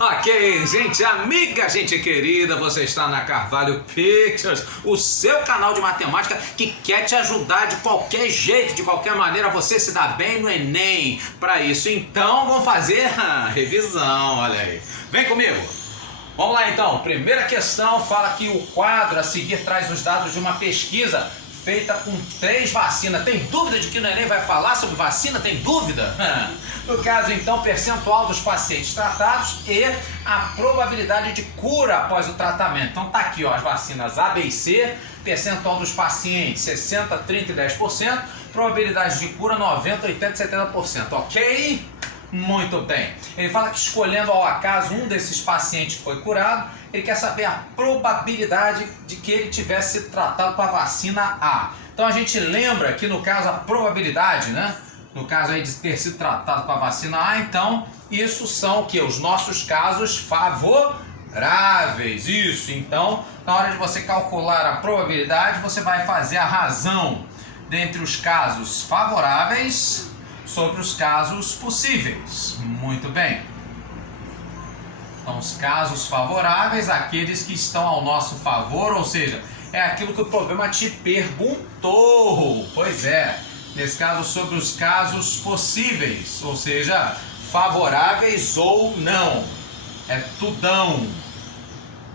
Ok, gente amiga, gente querida, você está na Carvalho Pictures, o seu canal de matemática que quer te ajudar de qualquer jeito, de qualquer maneira, você se dar bem no Enem. Para isso, então, vamos fazer a revisão, olha aí. Vem comigo. Vamos lá, então. Primeira questão fala que o quadro a seguir traz os dados de uma pesquisa feita com 3 vacinas. Tem dúvida de que o Enem vai falar sobre vacina? Tem dúvida? No caso, então, percentual dos pacientes tratados e a probabilidade de cura após o tratamento. Então tá aqui, ó, as vacinas A, B e C, percentual dos pacientes 60, 30 e 10%, probabilidade de cura 90, 80 e 70%, ok? Muito bem. Ele fala que escolhendo ao acaso um desses pacientes que foi curado, ele quer saber a probabilidade de que ele tivesse sido tratado com a vacina A. Então a gente lembra que no caso a probabilidade, né? No caso aí de ter sido tratado com a vacina A, então isso são o que? Os nossos casos favoráveis. Isso, então na hora de você calcular a probabilidade, você vai fazer a razão dentre os casos favoráveis sobre os casos possíveis. Muito bem. Então, os casos favoráveis, aqueles que estão ao nosso favor, ou seja, é aquilo que o problema te perguntou. Pois é, nesse caso sobre os casos possíveis, ou seja, favoráveis ou não. É tudão.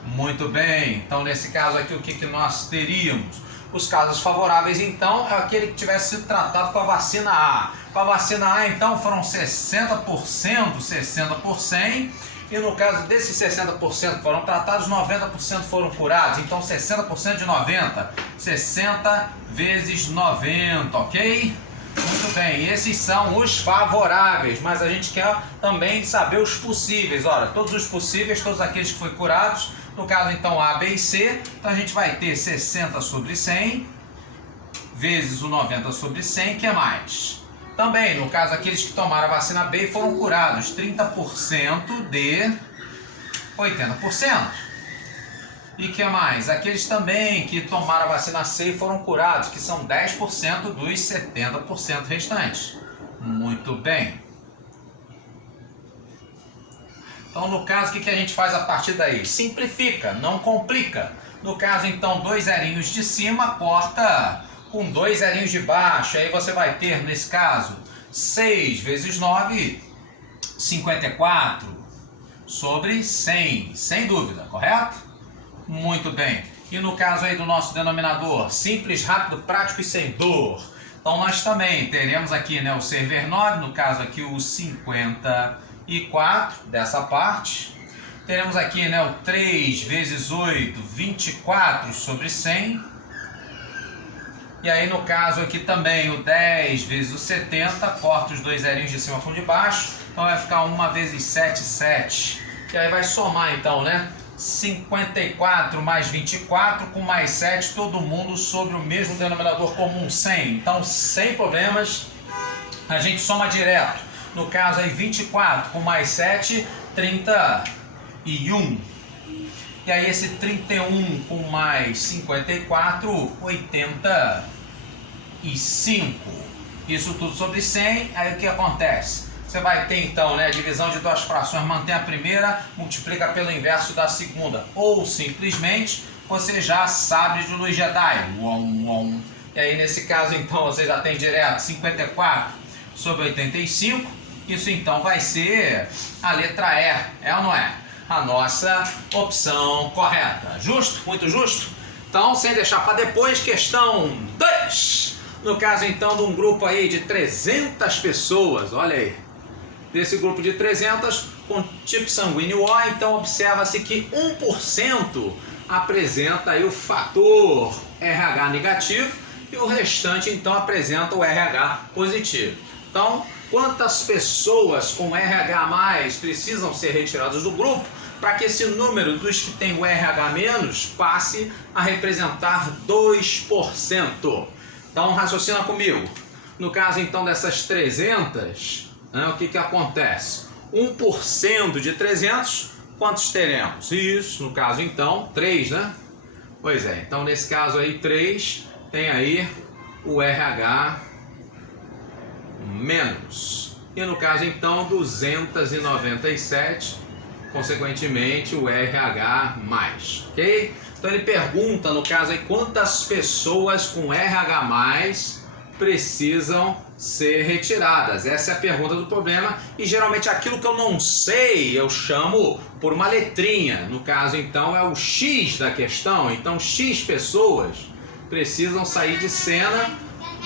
Muito bem. Então, nesse caso aqui, o que nós teríamos? Os casos favoráveis, então, é aquele que tivesse sido tratado com a vacina A. Com a vacina A, então, foram 60%, 60 por 100. E no caso desses 60% foram tratados, 90% foram curados. Então, 60% de 90. 60 vezes 90, ok? Muito bem, esses são os favoráveis. Mas a gente quer também saber os possíveis. Olha, todos os possíveis, todos aqueles que foram curados. No caso, então, A, B e C. Então, a gente vai ter 60 sobre 100 vezes o 90 sobre 100, que é mais? Também, no caso, aqueles que tomaram a vacina B e foram curados, 30% de 80%. E que mais? Aqueles também que tomaram a vacina C e foram curados, que são 10% dos 70% restantes. Muito bem. Então, no caso, o que a gente faz a partir daí? Simplifica, não complica. No caso, então, 2 zerinhos de cima corta com 2 zerinhos de baixo. Aí você vai ter, nesse caso, 6 vezes 9, 54 sobre 100. Sem dúvida, correto? Muito bem. E no caso aí do nosso denominador, simples, rápido, prático e sem dor. Então, nós também teremos aqui, né, o server 9, no caso aqui o 54 dessa parte. Teremos aqui, né, o 3 vezes 8, 24 sobre 100. E aí no caso aqui também o 10 vezes o 70, corta os 2 zerinhos de cima com de baixo. Então vai ficar 1 vezes 7, 7. E aí vai somar então, né? 54 mais 24 com mais 7, todo mundo sobre o mesmo denominador comum, 100. Então, sem problemas, a gente soma direto. No caso aí 24 com mais 7, 31. E aí esse 31 com mais 54, 85. Isso tudo sobre 100, aí o que acontece? Você vai ter então, né, a divisão de 2 frações, mantém a primeira, multiplica pelo inverso da segunda. Ou simplesmente, você já sabe de luz Jedi. E aí nesse caso então, você já tem direto 54 sobre 85. Isso então vai ser a letra E, é ou não é? A nossa opção correta. Justo? Muito justo? Então, sem deixar para depois, questão 2. No caso, então, de um grupo aí de 300 pessoas, olha aí. Desse grupo de 300, com tipo sanguíneo O, então, observa-se que 1% apresenta aí o fator RH negativo e o restante, então, apresenta o RH positivo. Então, quantas pessoas com RH+, precisam ser retiradas do grupo para que esse número dos que tem o RH- passe a representar 2%. Então, raciocina comigo. No caso, então, dessas 300, né, o que acontece? 1% de 300, quantos teremos? Isso, no caso, então, 3, né? Pois é, então, nesse caso aí, 3, tem aí o RH-. E no caso, então, 297 consequentemente o RH+, ok? Então ele pergunta, no caso aí, quantas pessoas com RH+, precisam ser retiradas. Essa é a pergunta do problema e geralmente aquilo que eu não sei eu chamo por uma letrinha. No caso então é o X da questão. Então X pessoas precisam sair de cena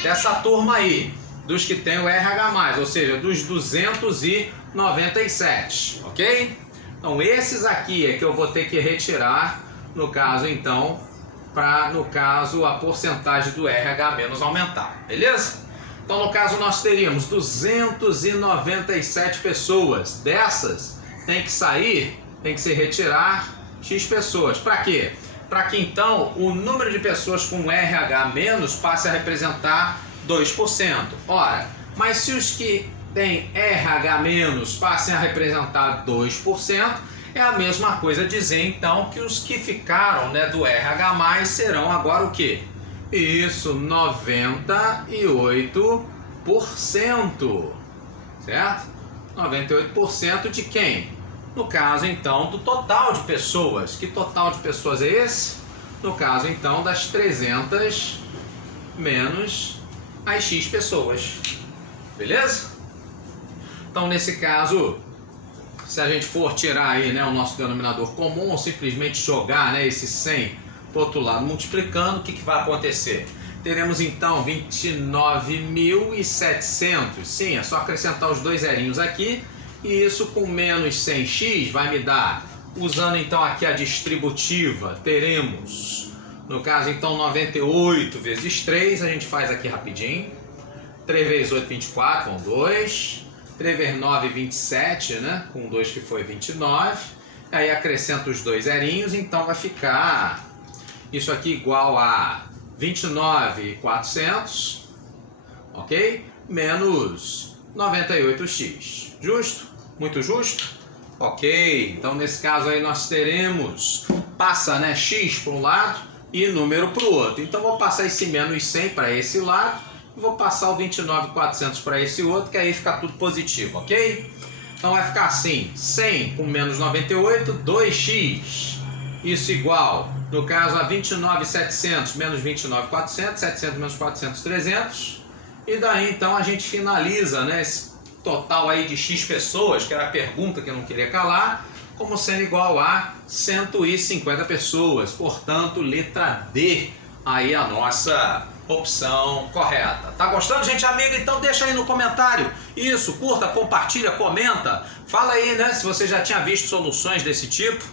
dessa turma aí, dos que tem o RH+, ou seja, dos 297, ok? Então esses aqui é que eu vou ter que retirar, no caso então, para, no caso, a porcentagem do RH menos aumentar, beleza? Então, no caso, nós teríamos 297 pessoas. Dessas, tem que sair, tem que se retirar X pessoas. Para quê? Para que, então, o número de pessoas com RH menos passe a representar 2%. Ora, mas se os que têm RH menos passem a representar 2%, é a mesma coisa dizer então que os que ficaram, né, do RH+, serão agora o quê? Isso, 98%, certo? 98% de quem? No caso então do total de pessoas. Que total de pessoas é esse? No caso então das 300 menos as X pessoas, beleza? Então nesse caso, se a gente for tirar aí, né, o nosso denominador comum, ou simplesmente jogar, né, esse 100 para o outro lado multiplicando, o que vai acontecer? Teremos então 29.700. Sim, é só acrescentar os dois zerinhos aqui. E isso com menos 100x vai me dar, usando então aqui a distributiva, teremos, no caso então 98 vezes 3, a gente faz aqui rapidinho. 3 vezes 8, 24, vão 2. 3 vezes 9, 27, né? Com 2 que foi 29. Aí acrescenta os dois zerinhos, então vai ficar isso aqui igual a 29.400, ok? Menos 98x. Justo? Muito justo? Ok, então nesse caso aí nós teremos, passa, né, x para um lado e número para o outro. Então vou passar esse menos 100 para esse lado. Vou passar o 29.400 para esse outro, que aí fica tudo positivo, ok? Então vai ficar assim, 100 com menos 98, 2x. Isso igual, no caso, a 29.700 menos 29.400, 700 menos 400, 300. E daí então a gente finaliza, né, esse total aí de x pessoas, que era a pergunta que eu não queria calar, como sendo igual a 150 pessoas. Portanto, letra D aí a nossa opção correta. Tá gostando, gente amiga? Então deixa aí no comentário. Isso, curta, compartilha, comenta. Fala aí, né, se você já tinha visto soluções desse tipo.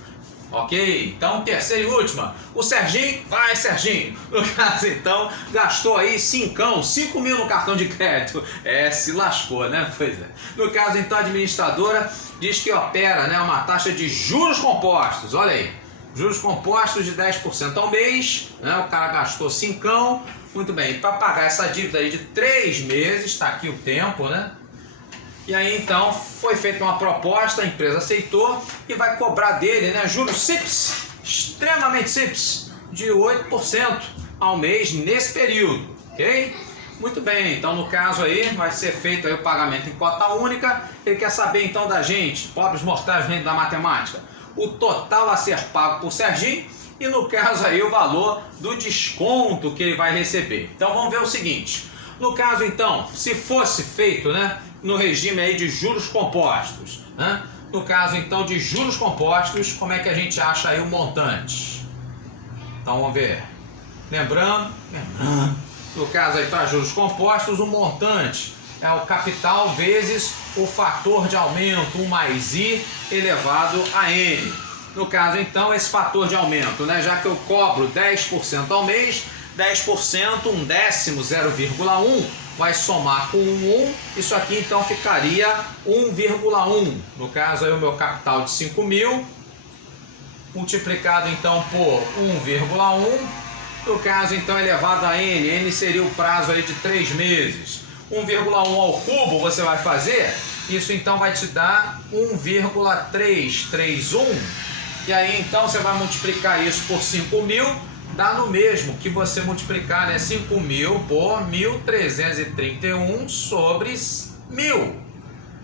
Ok? Então, terceira e última. O Serginho, vai Serginho. No caso, então, gastou aí 5 mil no cartão de crédito. Se lascou, né? Pois é. No caso, então, a administradora diz que opera, né, uma taxa de juros compostos. Olha aí. Juros compostos de 10% ao mês, né? O cara gastou 5. Muito bem, para pagar essa dívida aí de 3 meses, está aqui o tempo, né? E aí então foi feita uma proposta, a empresa aceitou e vai cobrar dele, né, juros simples, extremamente simples, de 8% ao mês nesse período, ok? Muito bem, então no caso aí vai ser feito aí o pagamento em cota única. Ele quer saber então da gente, pobres mortais dentro da matemática, o total a ser pago por Serginho e no caso aí o valor do desconto que ele vai receber. Então vamos ver o seguinte, no caso então, se fosse feito, né, no regime aí de juros compostos, né? No caso então de juros compostos, como é que a gente acha aí o montante? Então vamos ver. Lembrando, no caso aí para juros compostos, o montante é o capital vezes o fator de aumento, 1 mais I elevado a N. No caso então esse fator de aumento, né? Já que eu cobro 10% ao mês, 10%, 1/10, 0,1, vai somar com 1, isso aqui então ficaria 1,1. No caso aí o meu capital de 5 mil, multiplicado então por 1,1, no caso então elevado a N, N seria o prazo aí de 3 meses. 1,1 ao cubo você vai fazer, isso então vai te dar 1,331, e aí então você vai multiplicar isso por 5 mil, dá no mesmo que você multiplicar, né, 5 mil por 1.331 sobre 1.000.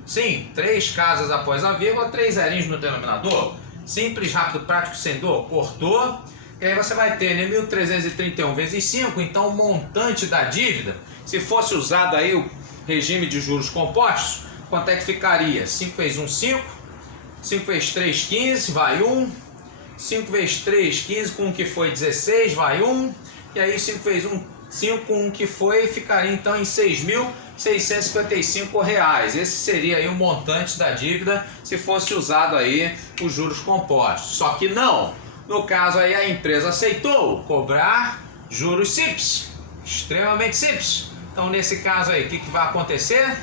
Sim, 3 casas após a vírgula, 3 zerinhos no denominador. Simples, rápido, prático, sem dor. Cortou. E aí você vai ter, né, 1.331 vezes 5, então o montante da dívida, se fosse usado aí o regime de juros compostos, quanto é que ficaria? 5 vezes 1, 5. 5 vezes 3, 15, vai 1. 5 vezes 3, 15, com 1 que foi 16, vai 1. E aí 5 vezes 1, 5, com 1 que foi, ficaria então em R$ 6.655. Esse seria aí o montante da dívida se fosse usado aí os juros compostos. Só que não. No caso aí a empresa aceitou cobrar juros simples, extremamente simples. Então nesse caso aí, o que vai acontecer?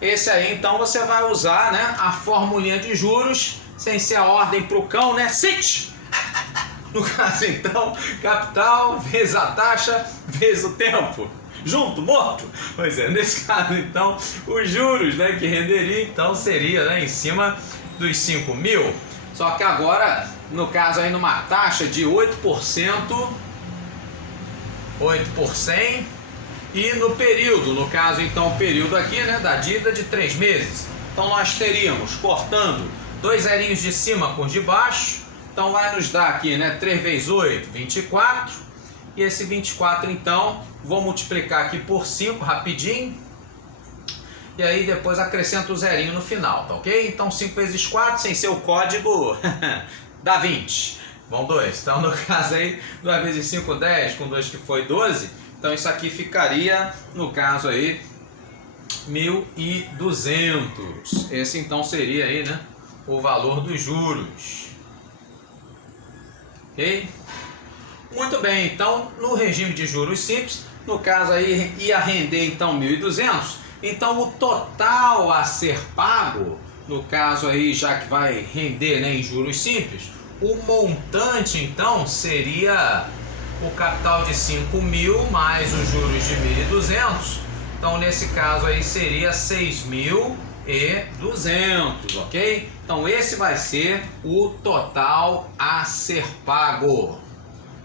Esse aí então você vai usar, né, a formulinha de juros, sem ser a ordem para o cão, né? SIT! No caso então, capital vezes a taxa vezes o tempo. Junto, morto? Pois é, nesse caso então, os juros, né, que renderia então seria, né, em cima dos 5 mil. Só que agora, no caso aí, numa taxa de 8%, 8 por 100, e no período, no caso então o período aqui, né, da dívida de 3 meses. Então nós teríamos, cortando 2 zerinhos de cima com os de baixo, então vai nos dar aqui, né, 3 vezes 8, 24, e esse 24 então, vou multiplicar aqui por 5 rapidinho, e aí depois acrescento o zerinho no final, tá ok? Então 5 vezes 4, sem ser o código, dá 20. Bom, 2. Então no caso aí, 2 vezes 5, 10, com 2 que foi 12. Então isso aqui ficaria, no caso aí, 1.200. Esse então seria aí, né, o valor dos juros. Ok? Muito bem, então no regime de juros simples, no caso aí ia render então 1.200. Então o total a ser pago, no caso aí já que vai render, né, em juros simples, o montante então seria o capital de 5 mil mais os juros de 1.200. Então nesse caso aí seria 6.200, ok? Então esse vai ser o total a ser pago.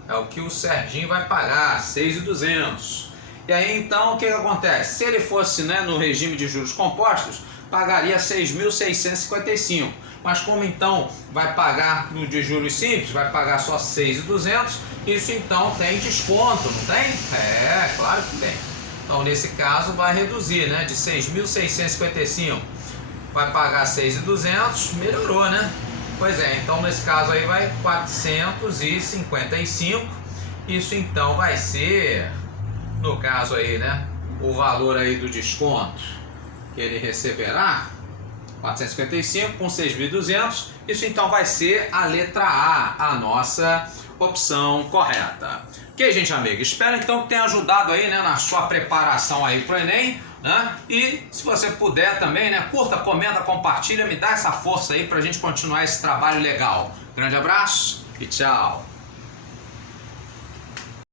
É o que o Serginho vai pagar, 6.200. E aí então o que acontece? Se ele fosse, né, no regime de juros compostos, pagaria 6.655. Mas como então vai pagar no de juros simples, vai pagar só 6.200, isso então tem desconto, não tem? É, claro que tem. Então nesse caso vai reduzir, né, de 6.655, vai pagar 6.200, melhorou, né? Pois é, então nesse caso aí vai 455, isso então vai ser, no caso aí, né, o valor aí do desconto que ele receberá, 455 com 6.200, isso então vai ser a letra A, a nossa opção correta. Ok, gente amiga, espero então que tenha ajudado aí, né, na sua preparação aí para o Enem, né? E se você puder também, né, curta, comenta, compartilha, me dá essa força aí para a gente continuar esse trabalho legal. Grande abraço e tchau!